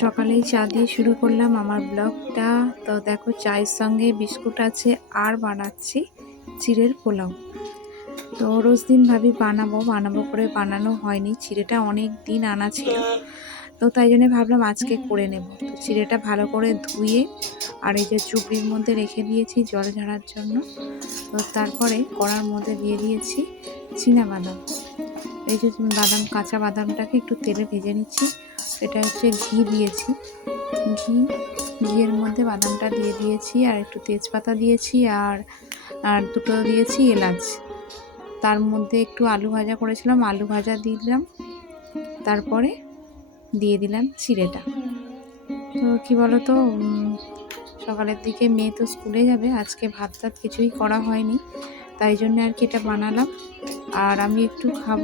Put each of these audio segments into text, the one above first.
সকালেই চা দিয়ে শুরু করলাম আমার ব্লগটা। তো দেখো, চায়ের সঙ্গে বিস্কুট আছে আর বানাচ্ছি চিড়ের পোলাও। তো রোজ দিন ভাবি বানাবো বানাবো করে বানানো হয়নি, চিড়েটা অনেক দিন আনা ছিল। তো তাই জন্য ভাবলাম আজকে করে নেব। তো চিড়েটা ভালো করে ধুয়ে আর এই যে চুপড়ির মধ্যে রেখে দিয়েছি জল ঝাড়ার জন্য। তো তারপরে কড়ার মধ্যে দিয়ে দিয়েছি চীনা বাদাম। এই যে বাদাম, কাঁচা বাদামটাকে একটু তেলে ভেজে নিচ্ছি। এটা হচ্ছে ঘি দিয়েছি। ঘি, ঘিয়ের মধ্যে বাদামটা দিয়ে দিয়েছি আর একটু তেজপাতা দিয়েছি আর আর দুটো দিয়েছি এলাচ। তার মধ্যে একটু আলু ভাজা করেছিলাম, আলু ভাজা দিলাম। তারপরে দিয়ে দিলাম চিড়েটা। তো কী বলো তো সকালের দিকে মেয়ে তো স্কুলে যাবে, আজকে ভাত টাত কিছুই করা হয়নি। তাই জন্য আর কি এটা বানালাম। আর আমি একটু খাব,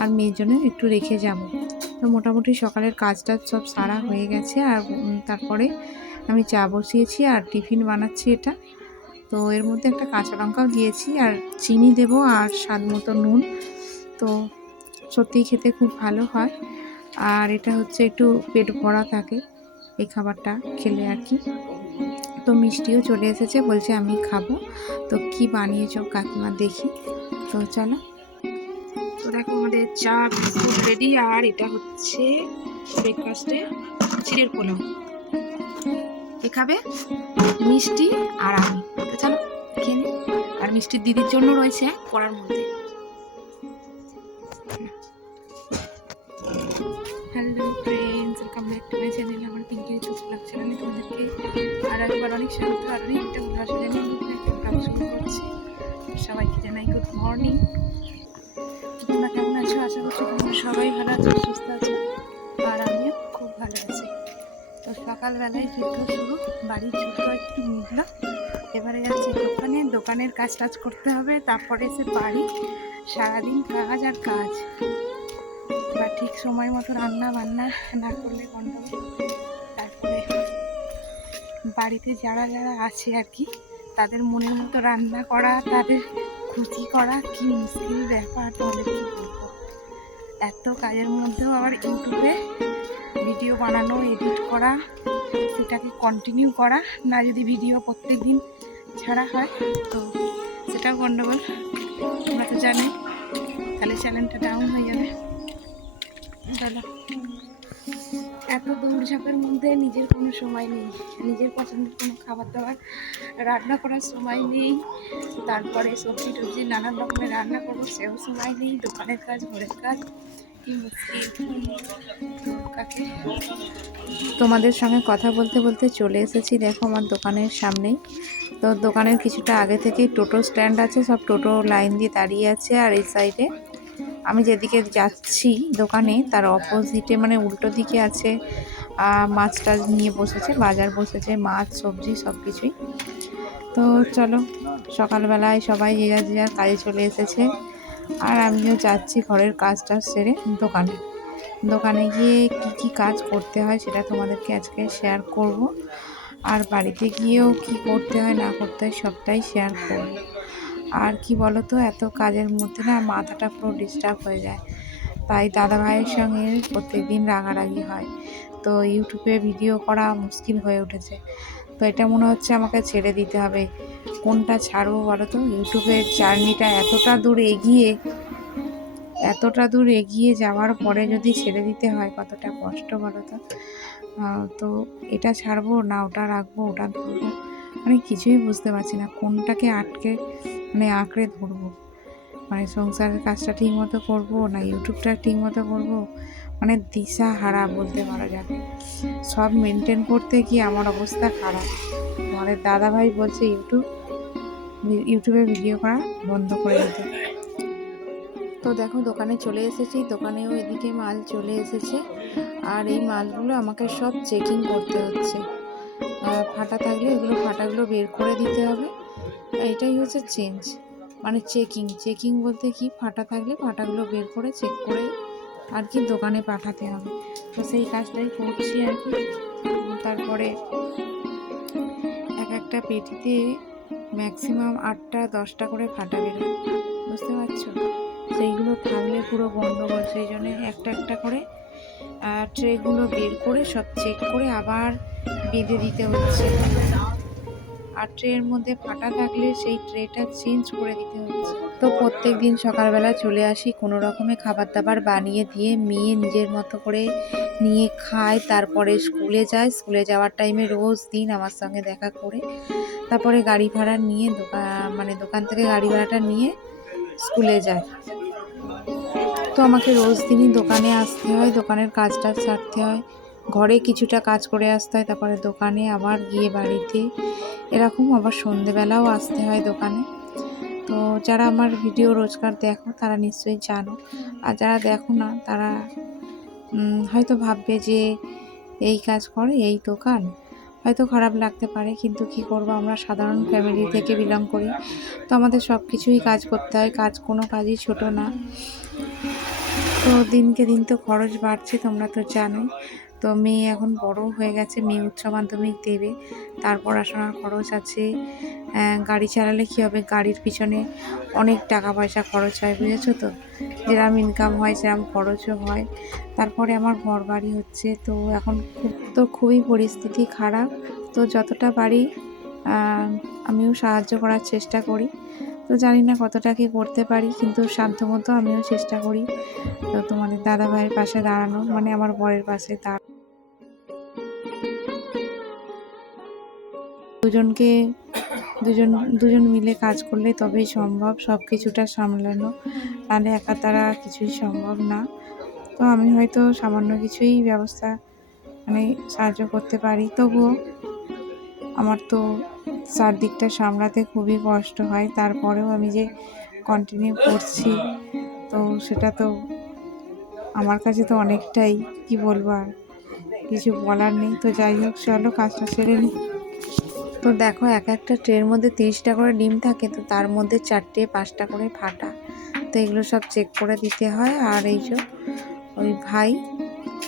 আর মেয়ের জন্য একটু রেখে যাব। তো মোটামুটি সকালের কাজটা সব সারা হয়ে গেছে আর তারপরে আমি চা বসিয়েছি আর টিফিন বানাচ্ছি এটা। তো এর মধ্যে একটা কাঁচা লঙ্কাও দিয়েছি আর চিনি দেব আর স্বাদ মতো নুন। তো সত্যিই খেতে খুব ভালো হয়। আর এটা হচ্ছে একটু পেট ভরা থাকে এই খাবারটা খেলে আর কি। তো মিষ্টিও চলে এসেছে, বলছে আমি খাব। তো কি বানিয়েছ কাকিমা দেখি। তো চলো। তো দেখো আমাদের চা বিস্কুট রেডি আর এটা হচ্ছে ব্রেকফাস্টে চিড়ের পোলাও। কে খাবে? মিষ্টি আর আমি। তো খেয়ে। আর মিষ্টির দিদির জন্য রয়েছে কড়ার মধ্যে। Hello friends welcome back to my channel আমার পিঙ্কির চুপ লাগছে আমি তোমাদেরকে আর একবার অনেক শান্ত আর অনেকটা ভাষা জানিয়ে ব্লগ শুরু করছি। সবাইকে জানাই গুড মর্নিং আছো আশা করছি তোমরা সবাই ভালো আছো, সুস্থ আছো। আর আমিও খুব ভালো আছি। তো সকালবেলায় যুদ্ধ শুরু, বাড়ির যুদ্ধ একটু মিটলো। এবারে যাচ্ছি দোকানে, দোকানের কাজ টাজ করতে হবে, তারপরে এসে বাড়ি। সারাদিন কাজ আর কাজ। বা ঠিক সময় মতো রান্না বান্না না করলে গন্ডগোল। তারপরে বাড়িতে যারা যারা আছে আর কি, তাদের মনের মতো রান্না করা, তাদের খুশি করা কি মুশকিল ব্যাপার বলব এত কাজের মধ্যেও আবার ইউটিউবে ভিডিও বানানো এডিট করা, সেটাকে কন্টিনিউ করা, না যদি ভিডিও প্রত্যেক দিন ছাড়া হয়, তো সেটাও গণ্ডগোল তোমরা তো জানে, তাহলে চ্যানেলটা ডাউন হয়ে যাবে। চলো। এত দৌড়ঝাঁপের মধ্যে নিজের কোনো সময় নেই, নিজের পছন্দের কোনো খাবার দাবার রান্না করার সময় নেই, তারপরে সবজি টবজি নানান রকমের রান্না করব, সেও সময় নেই, দোকানের কাজ, ঘরের কাজ। তোমাদের সঙ্গে কথা বলতে বলতে চলে এসেছি। দেখো আমার দোকানের সামনেই। তো দোকানের কিছুটা আগে থেকেই টোটো স্ট্যান্ড আছে, সব টোটো লাইন দিয়ে দাঁড়িয়ে আছে আর এই সাইডে। আমি যেদিকে যাচ্ছি দোকানে, তার অপোজিটে মানে উল্টো দিকে আছে মাছ টাছ নিয়ে বসেছে, বাজার বসেছে, মাছ, সবজি সব কিছুই তো চলো, সকালবেলায় সবাই যে যার যে যার কাজে চলে এসেছে। আর আমিও যাচ্ছি ঘরের কাজ টাজ সেরে দোকানে। দোকানে গিয়ে কি কি কাজ করতে হয় সেটা তোমাদেরকে আজকে শেয়ার করব। আর বাড়িতে গিয়েও কি করতে হয়, না করতে হয় সবটাই শেয়ার করব। আর কি বলো তো এত কাজের মধ্যে না মাথাটা পুরো ডিস্টার্ব হয়ে যায়। তাই দাদা ভাইয়ের সঙ্গে প্রত্যেকদিন রাগারাগি হয়। তো ইউটিউবে ভিডিও করা মুশকিল হয়ে উঠেছে। তো এটা মনে হচ্ছে আমাকে ছেড়ে দিতে হবে। কোনটা ছাড়বো বলো তো ইউটিউবের জার্নিটা এতটা দূর এগিয়ে, এতটা দূর এগিয়ে যাওয়ার পরে যদি ছেড়ে দিতে হয়, কতটা কষ্ট বলো তো তো এটা ছাড়বো, না ওটা রাখব, ওটা ধরবো। মানে কিছুই বুঝতে পারছি না, কোনটাকে আটকে মানে আঁকড়ে ধরবো? মানে সংসারের কাজটা ঠিক মতো করব, না ইউটিউবটা ঠিক মতো করব? মানে দিশা হারা বলতে পারা যাবে। সব মেনটেন করতে গিয়ে আমার অবস্থা খারাপ। আমাদের দাদা ভাই বলছে, ইউটিউব, ইউটিউবে ভিডিও করা বন্ধ করে দিতে। তো দেখো, দোকানে চলে এসেছি। দোকানেও এদিকে মাল চলে এসেছে। আর এই মালগুলো আমাকে সব চেকিং করতে হচ্ছে। ফাটা থাকলে এগুলো, ফাটাগুলো বের করে দিতে হবে। এটাই হচ্ছে চেঞ্জ মানে চেকিং চেকিং বলতে কি? ফাটা থাকলে ফাটাগুলো বের করে চেক করে আর কি দোকানে পাঠাতে হবে। তো সেই কাজটাই করছি আর কি। তারপরে এক একটা পেটিতে ম্যাক্সিমাম আটটা, দশটা করে ফাটা বেরোয়। বুঝতে পারছ? সেইগুলো থাকলে পুরো গন্ডগোল। সেই জন্য একটা একটা করে ট্রেগুলো বের করে সব চেক করে আবার বেঁধে দিতে হচ্ছে। আর ট্রের মধ্যে ফাটা থাকলে সেই ট্রেটা চেঞ্জ করে দিতে হচ্ছে। তো প্রত্যেক দিন সকালবেলা চলে আসি কোনো রকমে খাবার দাবার বানিয়ে দিয়ে মেয়ে নিজের মতো করে নিয়ে খায়, তারপরে স্কুলে যায়। স্কুলে যাওয়ার টাইমে রোজ দিন আমার সঙ্গে দেখা করে। তারপরে গাড়ি ভাড়া নিয়ে দোকান মানে দোকান থেকে গাড়ি ভাড়াটা নিয়ে স্কুলে যায়। তো আমাকে রোজ দিনই দোকানে আসতে হয়, দোকানের কাজটা সারতে হয়। ঘরে কিছুটা কাজ করে আসতে হয়, তারপরে দোকানে, আবার গিয়ে বাড়িতে। এরকম আবার সন্ধেবেলাও আসতে হয় দোকানে। তো যারা আমার ভিডিও রোজগার দেখো, তারা নিশ্চয়ই জানো। আর যারা দেখো না, তারা হয়তো ভাববে যে এই কাজ করে, এই দোকান। হয়তো খারাপ লাগতে পারে, কিন্তু কি করব? আমরা সাধারণ ফ্যামিলি থেকে বিলং করি। তো আমাদের সব কিছুই কাজ করতে হয়, কাজ কোনো কাজই ছোট না। তো দিনকে দিন তো খরচ বাড়ছে, তোমরা তো জানো তো মেয়ে এখন বড় হয়ে গেছে মেয়ে উচ্চ মাধ্যমিক দেবে। তার পড়াশোনার খরচ আছে। গাড়ি চালালে কী হবে? গাড়ির পিছনে অনেক টাকা পয়সা খরচ হয়, বুঝেছ তো? যেরকম ইনকাম হয় সেরকম খরচও হয়। তারপরে আমার ঘর বাড়ি হচ্ছে, তো এখন তো খুবই পরিস্থিতি খারাপ। তো যতটা পারি আমিও সাহায্য করার চেষ্টা করি। তো জানি না কতটা কি করতে পারি, কিন্তু সাধ্যমতো আমিও চেষ্টা করি। তো তোমাদের দাদা ভাইয়ের পাশে দাঁড়ানো মানে আমার বরের পাশে দাঁড় দুজনকে দুজন দুজন মিলে কাজ করলে তবেই সম্ভব সব কিছুটা সামলানো। নাহলে একা তারা কিছুই সম্ভব না। তো আমি হয়তো সামান্য কিছুই ব্যবস্থা মানে সাহায্য করতে পারি। তবুও আমার তো চারদিকটা সামলাতে খুবই কষ্ট হয়। তারপরেও আমি যে কন্টিনিউ করছি, তো সেটা তো আমার কাছে তো অনেকটাই, কি বলব আর, কিছু বলার নেই। তো যাই হোক, চলো কাজটা সেরে নিই। তো দেখো এক একটা ট্রের মধ্যে তিরিশটা করে ডিম থাকে, তো তার মধ্যে চারটে, পাঁচটা করে ফাটা তো এগুলো সব চেক করে দিতে হয়। আর এই যে ওই ভাই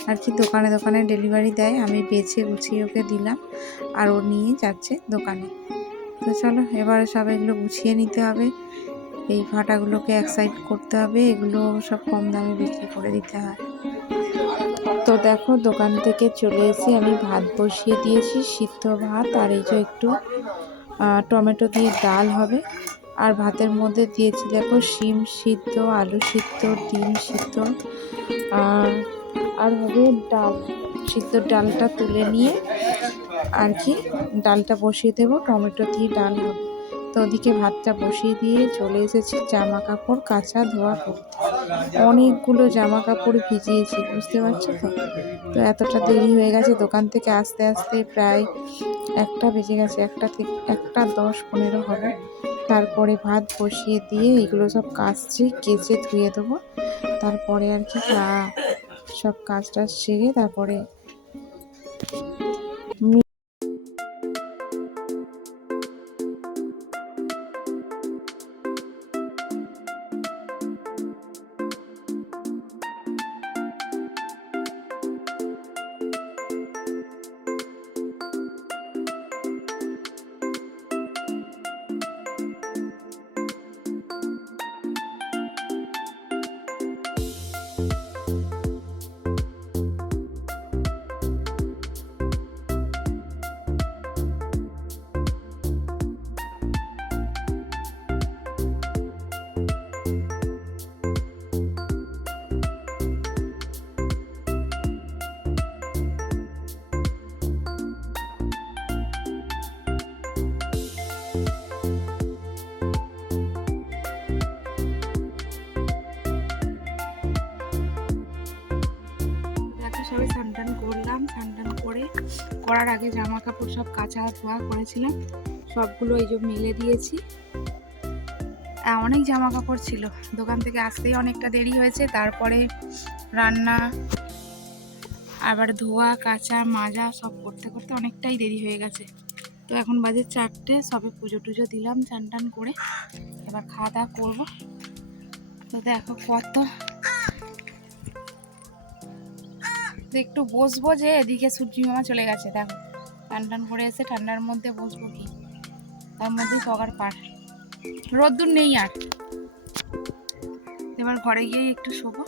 আর কি দোকানে দোকানে ডেলিভারি দেয়, আমি বেছে গুছিয়ে ওকে দিলাম আর ও নিয়ে যাচ্ছে দোকানে। তো চলো, এবারে সব এগুলো গুছিয়ে নিতে হবে। এই ফাটাগুলোকে এক সাইড করতে হবে, এগুলো সব কম দামে বিক্রি করে দিতে হয়। দেখো, দোকান থেকে চলে এসে আমি ভাত বসিয়ে দিয়েছি, সিদ্ধ ভাত আর এই যে একটু টমেটো দিয়ে ডাল হবে। আর ভাতের মধ্যে দিয়েছি দেখো, শিম সিদ্ধ, আলু সিদ্ধ, ডিম সিদ্ধ, আর আর হবে ডাল। সিদ্ধ ডালটা তুলে নিয়ে আর কি, ডালটা বসিয়ে দেবো, টমেটো দিয়ে ডাল হবে। তো ওদিকে ভাতটা বসিয়ে দিয়ে চলে এসেছি জামা কাপড় কাঁচা ধোয়া করতে অনেকগুলো জামা কাপড় ভিজিয়েছি, বুঝতে পারছ তো? তো এতটা দেরি হয়ে গেছে, দোকান থেকে আস্তে আস্তে প্রায় একটা বেজে গেছে, একটা থেকে একটা দশ পনেরো হবে। তারপরে ভাত বসিয়ে দিয়ে এগুলো সব কাচছি, কেচে ধুয়ে দেবো। তারপরে আর কি কা- সব কাজ টাজ সেরে তারপরে করার আগে জামা কাপড় সব কাঁচা ধোয়া করেছিলাম। সবগুলো এই যে মেলে দিয়েছি। অনেক জামা কাপড় ছিল। দোকান থেকে আসতেই অনেকটা দেরি হয়েছে। তারপরে রান্না, আবার ধোয়া, কাঁচা, মাজা সব করতে করতে অনেকটাই দেরি হয়ে গেছে। তো এখন বাজে চারটে। সবে পুজো টুজো দিলাম, চান টান করে। এবার খাওয়া দাওয়া করব। তো দেখো কত তো একটু বসবো যে এদিকে সূর্যি মামা চলে গেছে, দেখো। টান টান করে এসে ঠান্ডার মধ্যে বসবো কি? তার মধ্যে সকার পার রোদ্দুর নেই আর। এবার ঘরে গিয়ে একটু শোবো।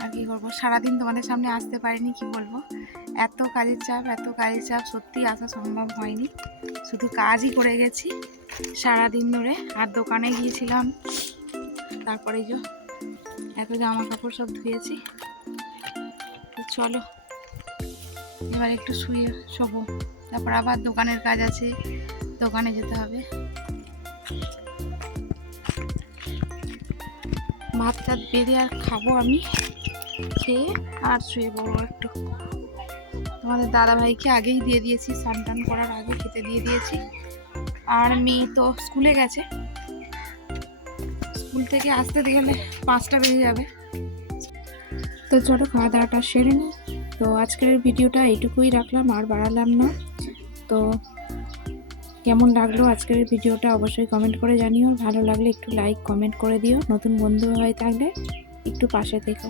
আর কি করব? সারাদিন তোমাদের সামনে আসতে পারিনি, কি বলব? এত কাজের চাপ, এত কাজের চাপ, সত্যি আসা সম্ভব হয়নি। শুধু কাজই করে গেছি সারাদিন ধরে। আর দোকানে গিয়েছিলাম। তারপরে যে এত জামা কাপড় সব ধুয়েছি। চলো। এবার একটু শুয়ে শোবো। তারপর আবার দোকানের কাজ আছে, দোকানে যেতে হবে। ভাত টাত বেড়ে আর খাব আমি। খেয়ে আর শুয়ে পড়ব একটু। তোমাদের দাদা ভাইকে আগেই দিয়ে দিয়েছি স্নান টান করার আগে খেতে দিয়ে দিয়েছি। আর মেয়ে তো স্কুলে গেছে। স্কুল থেকে আসতে গেলে পাঁচটা বেজে যাবে। তো চলো খাওয়া দাওয়াটা সেরে নিই তো আজকের ভিডিওটা এইটুকুই রাখলাম, আর বাড়ালাম না। তো কেমন লাগল আজকের ভিডিওটা অবশ্যই কমেন্ট করে জানিও। ভালো লাগলে একটু লাইক কমেন্ট করে দিও। নতুন বন্ধু হয় থাকলে একটু পাশে থেকো।